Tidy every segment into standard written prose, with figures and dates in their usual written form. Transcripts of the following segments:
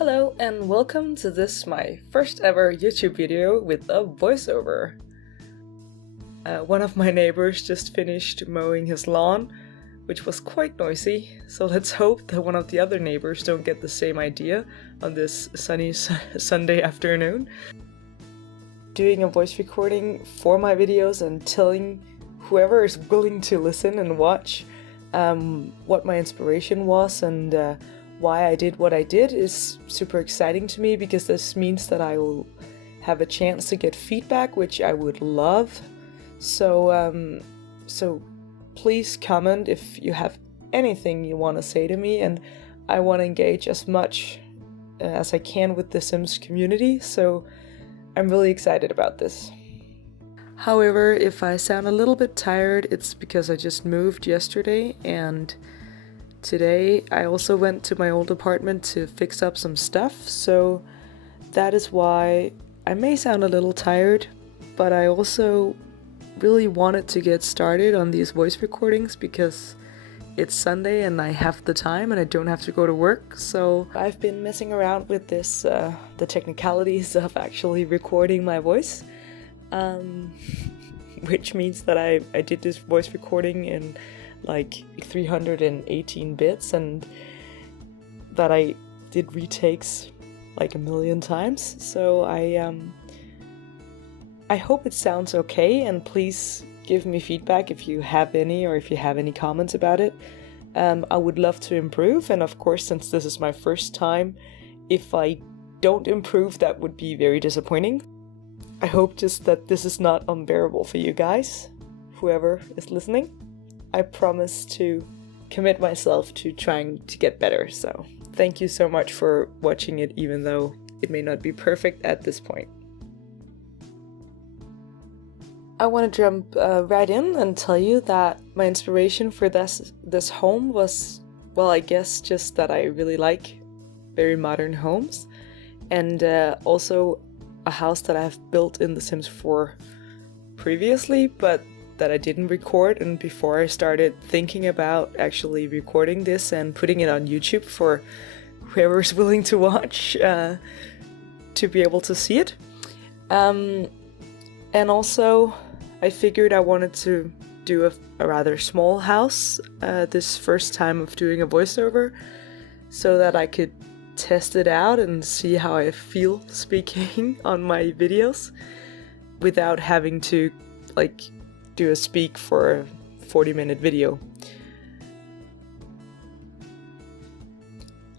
Hello and welcome to this my first ever YouTube video with a voiceover. One of my neighbors just finished mowing his lawn, which was quite noisy, so let's hope that one of the other neighbors don't get the same idea on this sunny Sunday afternoon. Doing a voice recording for my videos and telling whoever is willing to listen and watch what my inspiration was and why I did what I did is super exciting to me, because this means that I will have a chance to get feedback, which I would love. So please comment if you have anything you want to say to me, and I want to engage as much as I can with the Sims community, so I'm really excited about this. However, if I sound a little bit tired, it's because I just moved yesterday, and today I also went to my old apartment to fix up some stuff, so that is why I may sound a little tired, but I also really wanted to get started on these voice recordings because it's Sunday and I have the time and I don't have to go to work. So I've been messing around with this, the technicalities of actually recording my voice, which means that I did this voice recording in like 318 bits, and that I did retakes like 1,000,000 times. So I hope it sounds okay, and please give me feedback if you have any, or if you have any comments about it. I would love to improve, and of course, since this is my first time, if I don't improve, that would be very disappointing. I hope just that this is not unbearable for you guys, whoever is listening. I promise to commit myself to trying to get better, so thank you so much for watching it, even though it may not be perfect at this point. I want to jump right in and tell you that my inspiration for this home was, well, I guess just that I really like very modern homes, and also a house that I've built in The Sims 4 previously, but that I didn't record, and before I started thinking about actually recording this and putting it on YouTube for whoever's willing to watch, to be able to see it. And also I figured I wanted to do a rather small house this first time of doing a voiceover, so that I could test it out and see how I feel speaking on my videos without having to like do a speak for a 40-minute video.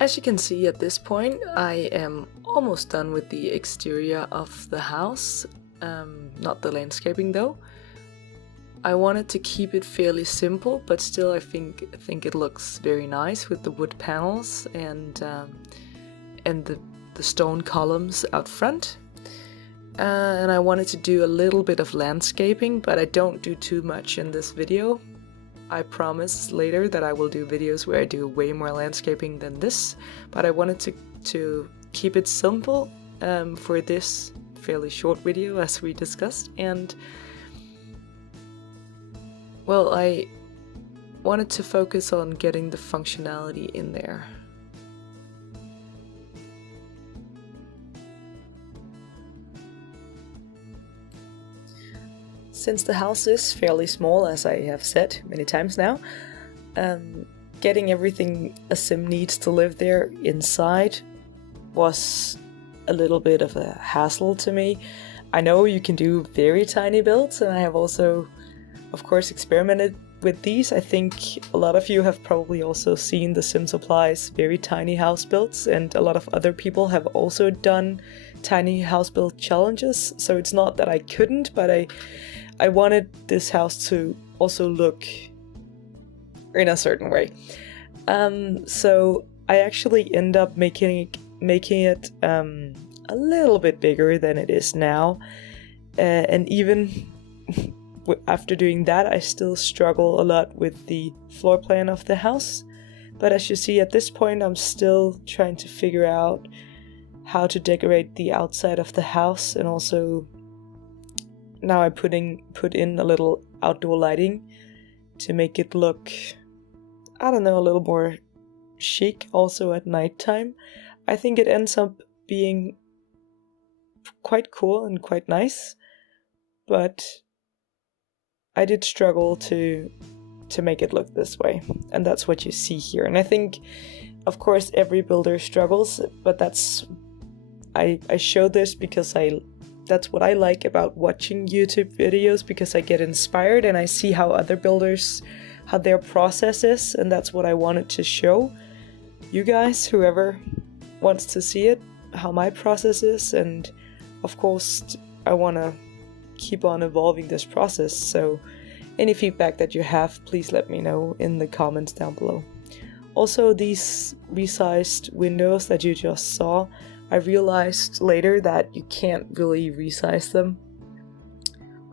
As you can see at this point, I am almost done with the exterior of the house, not the landscaping though. I wanted to keep it fairly simple, but still I think it looks very nice with the wood panels and the stone columns out front. And I wanted to do a little bit of landscaping, but I don't do too much in this video. I promise later that I will do videos where I do way more landscaping than this, but I wanted to keep it simple for this fairly short video, as we discussed. And well, I wanted to focus on getting the functionality in there. Since the house is fairly small, as I have said many times now, getting everything a sim needs to live there inside was a little bit of a hassle to me. I know you can do very tiny builds, and I have also, of course, experimented with these. I think a lot of you have probably also seen The Sims Apply's very tiny house builds, and a lot of other people have also done tiny house build challenges, so it's not that I couldn't, but I wanted this house to also look in a certain way. So I actually end up making it a little bit bigger than it is now, and even after doing that, I still struggle a lot with the floor plan of the house. But as you see at this point, I'm still trying to figure out how to decorate the outside of the house, and also now I put in a little outdoor lighting to make it look, I don't know, a little more chic also at nighttime. I think it ends up being quite cool and quite nice, but I did struggle to make it look this way, and that's what you see here. And I think, of course, every builder struggles, but I show this because that's what I like about watching YouTube videos, because I get inspired and I see how other builders, how their process is, and that's what I wanted to show you guys, whoever wants to see it, how my process is. And of course, I want to keep on evolving this process, so any feedback that you have, please let me know in the comments down below. Also, these resized windows that you just saw, I realized later that you can't really resize them.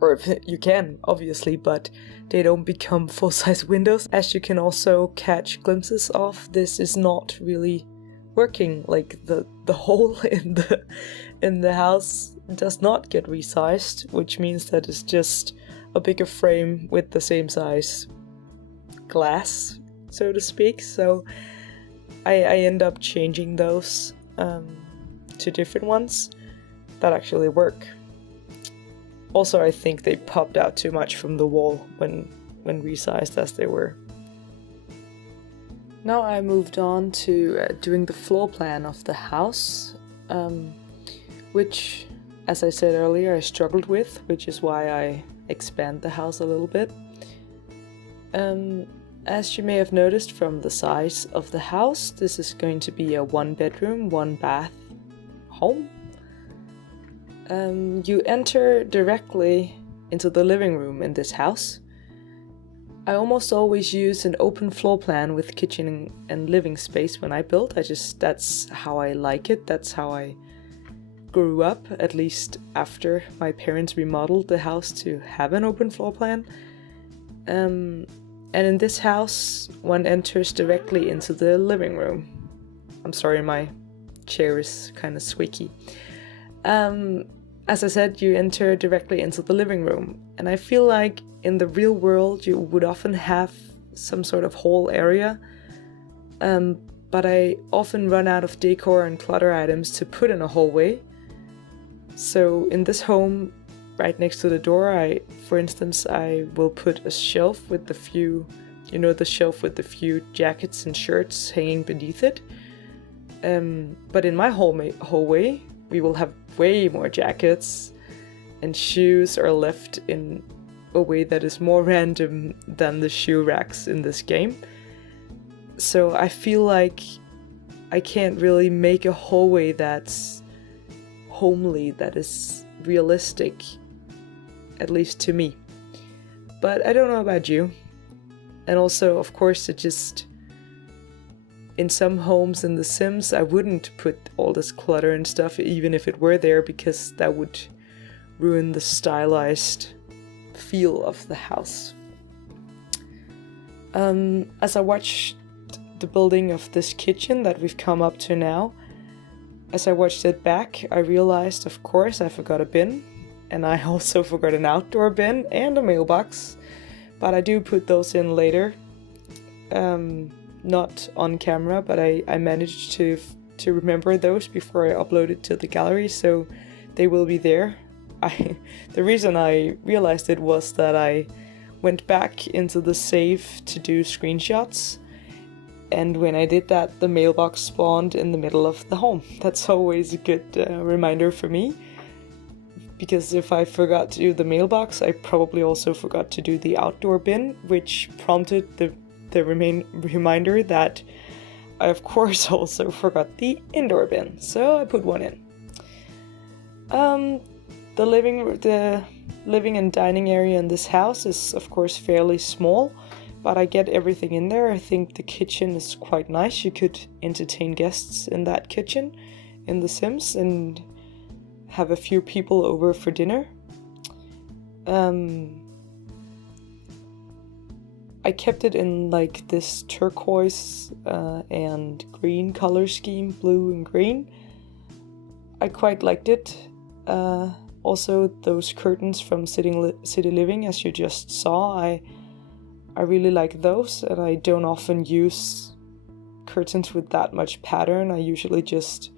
Or you can, obviously, but they don't become full-size windows. As you can also catch glimpses of, this is not really working. Like the hole in the house does not get resized, which means that it's just a bigger frame with the same size glass, so to speak. So I end up changing those to different ones that actually work. Also, I think they popped out too much from the wall when resized as they were. Now I moved on to doing the floor plan of the house, which, as I said earlier, I struggled with, which is why I expand the house a little bit. As you may have noticed from the size of the house, this is going to be a 1-bedroom, 1-bath home. You enter directly into the living room in this house. I almost always use an open floor plan with kitchen and living space when I build. That's how I like it. That's how I grew up, at least after my parents remodeled the house to have an open floor plan. And in this house, one enters directly into the living room. I'm sorry, my chair is kind of squeaky. As I said, you enter directly into the living room, and I feel like in the real world you would often have some sort of hall area, but I often run out of decor and clutter items to put in a hallway. So in this home, right next to the door, for instance, I will put a shelf with the few, the shelf with the few jackets and shirts hanging beneath it. But in my hallway, we will have way more jackets, and shoes are left in a way that is more random than the shoe racks in this game. So I feel like I can't really make a hallway that's homely, that is realistic, at least to me. But I don't know about you. And also, of course, in some homes in The Sims, I wouldn't put all this clutter and stuff, even if it were there, because that would ruin the stylized feel of the house. As I watched the building of this kitchen that we've come up to now, as I watched it back, I realized, of course, I forgot a bin, and I also forgot an outdoor bin and a mailbox, but I do put those in later. Not on camera, but I managed to remember those before I upload it to the gallery, so they will be there. The reason I realized it was that I went back into the save to do screenshots, and when I did that, the mailbox spawned in the middle of the home. That's always a good reminder for me, because if I forgot to do the mailbox, I probably also forgot to do the outdoor bin, which prompted the reminder that I of course also forgot the indoor bin, so I put one in. The living and dining area in this house is of course fairly small, but I get everything in there. I think the kitchen is quite nice. You could entertain guests in that kitchen in The Sims and have a few people over for dinner. I kept it in like this turquoise and green color scheme, blue and green. I quite liked it. Also, those curtains from City Living, as you just saw, I really like those, and I don't often use curtains with that much pattern. I usually just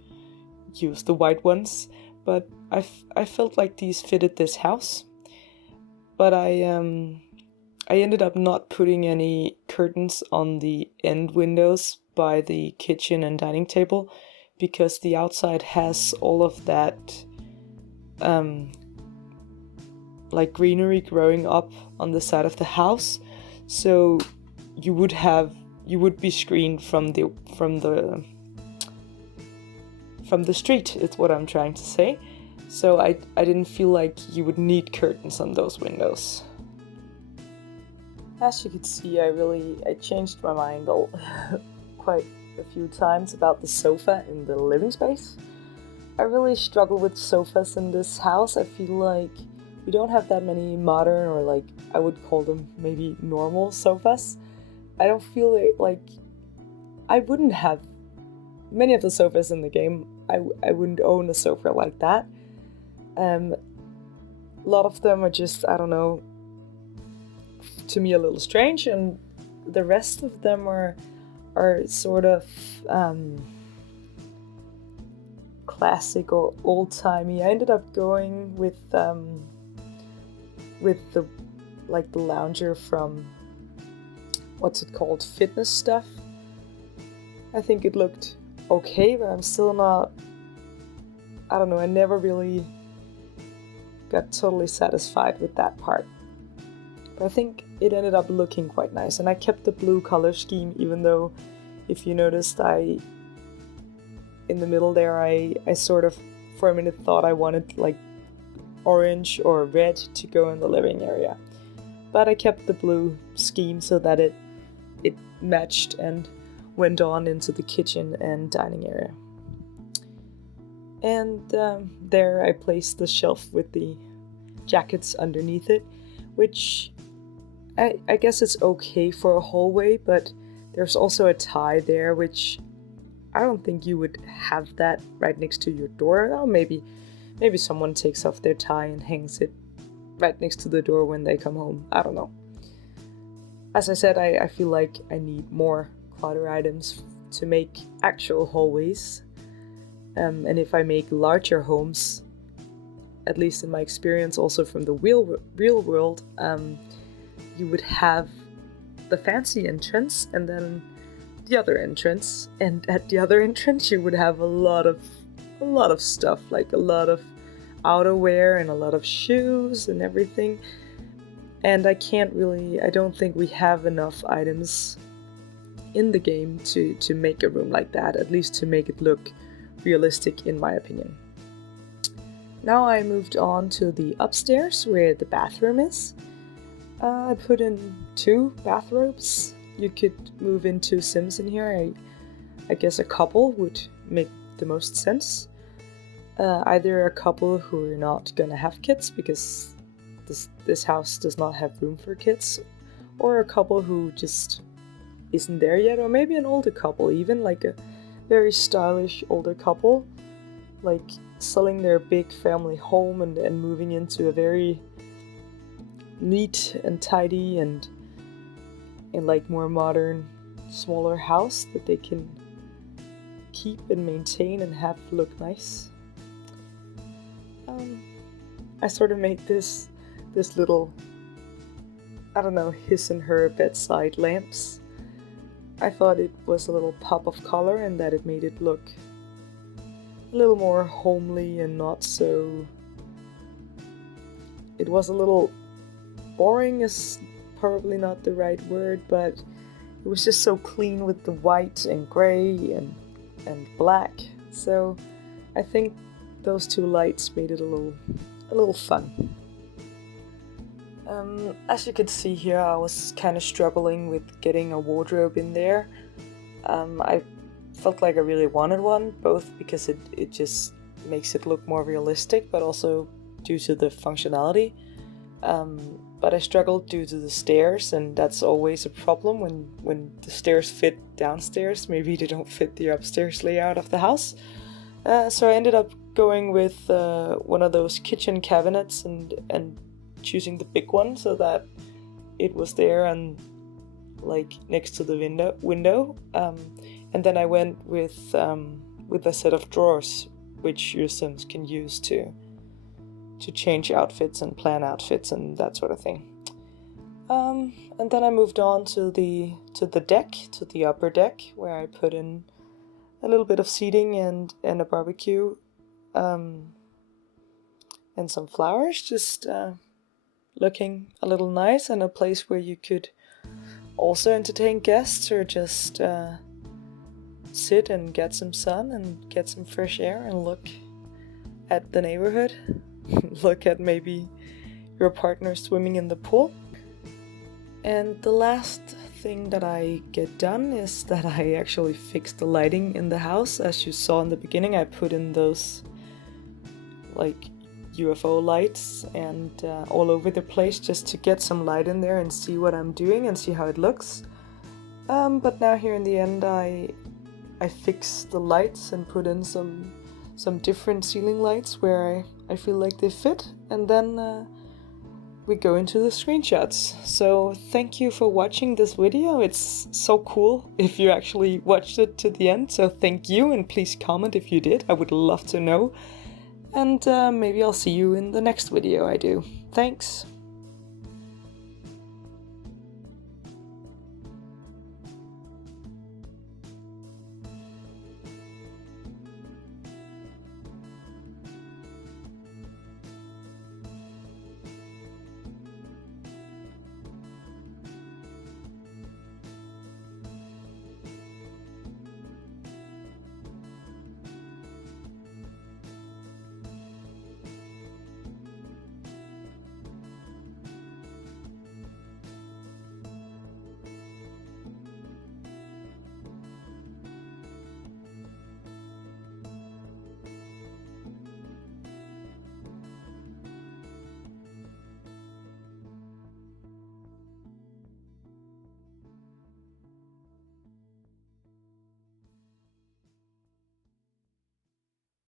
use the white ones, but I felt like these fitted this house. But I ended up not putting any curtains on the end windows by the kitchen and dining table, because the outside has all of that like greenery growing up on the side of the house, so you would be screened from the street, is what I'm trying to say. So I didn't feel like you would need curtains on those windows. As you can see, I changed my mind quite a few times about the sofa in the living space. I really struggle with sofas in this house. I feel like we don't have that many modern, or like I would call them maybe normal sofas. I don't feel like I wouldn't have many of the sofas in the game. I wouldn't own a sofa like that. A lot of them are just, I don't know, to me a little strange, and the rest of them are sort of classic or old-timey. I ended up going with the lounger from, what's it called, Fitness Stuff. I think it looked okay, but I'm still not, I don't know, I never really got totally satisfied with that part. But I think it ended up looking quite nice, and I kept the blue color scheme, even though, if you noticed, in the middle there, I sort of for a minute thought I wanted like orange or red to go in the living area. But I kept the blue scheme so that it matched and went on into the kitchen and dining area. And there I placed the shelf with the jackets underneath it, which I guess it's okay for a hallway, but there's also a tie there, which I don't think you would have that right next to your door. Oh, maybe someone takes off their tie and hangs it right next to the door when they come home. I don't know. As I said, I feel like I need more clutter items to make actual hallways. And if I make larger homes, at least in my experience also from the real world, you would have the fancy entrance and then the other entrance, and at the other entrance you would have a lot of stuff, like a lot of outerwear and a lot of shoes and everything. And I don't think we have enough items in the game to make a room like that, at least to make it look realistic, in my opinion. Now I moved on to the upstairs where the bathroom is. I put in 2 bathrobes. You could move in 2 Sims in here. I guess a couple would make the most sense. Either a couple who are not gonna have kids because this house does not have room for kids, or a couple who just isn't there yet, or maybe an older couple, even like a very stylish older couple, like selling their big family home and moving into a very neat and tidy and like more modern, smaller house that they can keep and maintain and have look nice. I sort of made this little, I don't know, his and her bedside lamps. I thought it was a little pop of color and that it made it look a little more homely and not so... It was a little boring, is probably not the right word, but it was just so clean with the white and gray and black. So I think those 2 lights made it a little fun. As you can see here, I was kind of struggling with getting a wardrobe in there. I felt like I really wanted one, both because it just makes it look more realistic, but also due to the functionality. But I struggled due to the stairs, and that's always a problem when the stairs fit downstairs. Maybe they don't fit the upstairs layout of the house. So I ended up going with one of those kitchen cabinets and choosing the big one so that it was there and like next to the window. And then I went with a set of drawers, which your Sims can use to change outfits and plan outfits and that sort of thing. And then I moved on to the deck, to the upper deck, where I put in a little bit of seating and a barbecue, and some flowers, just looking a little nice, and a place where you could also entertain guests or just sit and get some sun and get some fresh air and look at the neighborhood. Look at maybe your partner swimming in the pool. And the last thing that I get done is that I actually fix the lighting in the house. As you saw in the beginning, I put in those like UFO lights and all over the place, just to get some light in there and see what I'm doing and see how it looks. But now here in the end, I fix the lights and put in some different ceiling lights where I feel like they fit, and then we go into the screenshots. So thank you for watching this video. It's so cool if you actually watched it to the end, so thank you, and please comment if you did. I would love to know. And maybe I'll see you in the next video I do. Thanks!